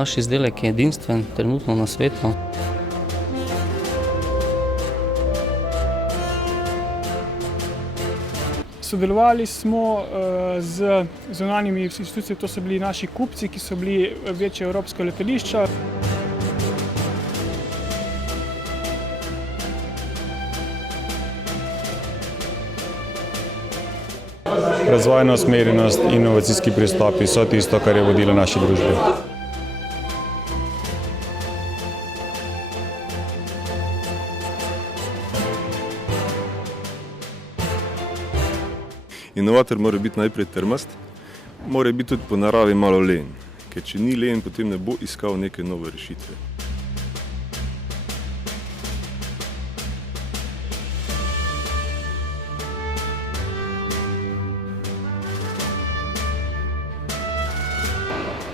Naš izdelek je edinstven trenutno na svetu. Sodelovali smo z zunanjimi institucijami, to so bili naši kupci, ki so bili večje evropska letališča. Razvojna usmerjenost in inovacijski pristopi so tisto, kar je vodilo naši družbi. Inovator mora biti najprej trmast, mora biti tudi po naravi malo len, ker če ni len, potem ne bo iskal neke nove rešitve.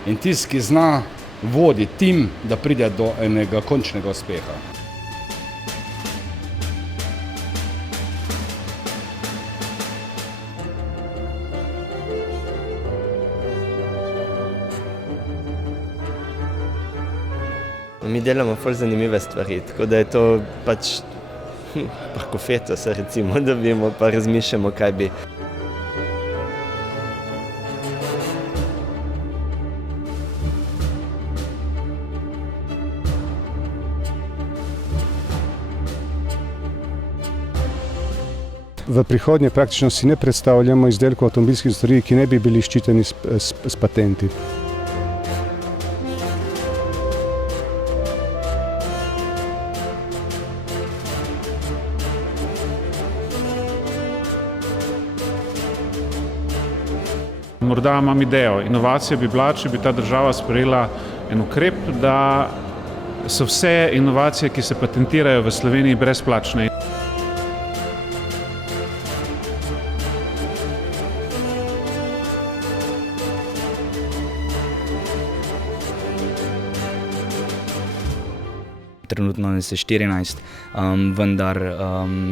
In tisti, ki zna voditi tim, da pride do enega končnega uspeha. Mi delamo ful zanimive stvari, tako da je to pač parkofeto se recimo dobimo pa razmišljamo, kaj bi. V prihodnje praktično si ne predstavljamo izdelkov avtomobilskih industrij, ki ne bi bili ščiteni s patenti. Morda imam idejo. Inovacija bi bila, če bi ta država sprejela en ukrep, da so vse inovacije, ki se patentirajo v Sloveniji, brezplačne. Trenutno nas je 14, vendar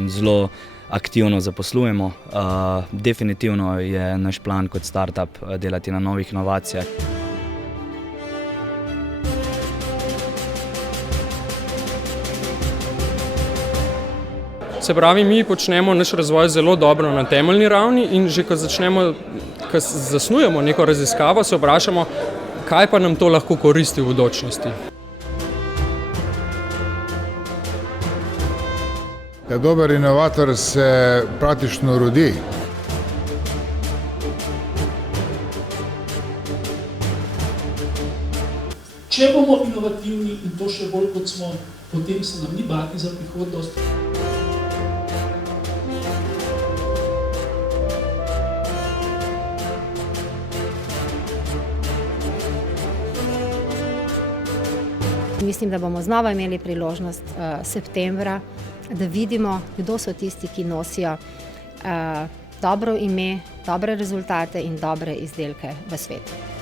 zelo aktivno zaposlujemo. Definitivno je naš plan kot startup delati na novih inovacijah. Se pravi, mi počnemo naš razvoj zelo dobro na temeljni ravni in že ko zasnujemo neko raziskavo, se vprašamo, kaj pa nam to lahko koristi v bodočnosti. Dober inovator se praktično rodi. Če bomo inovativni in to še bolj kot smo, potem se nam ni bati za prihodnost. Mislim, da bomo znova imeli priložnost septembra, da vidimo, kdo so tisti, ki nosijo dobro ime, dobre rezultate in dobre izdelke v svetu.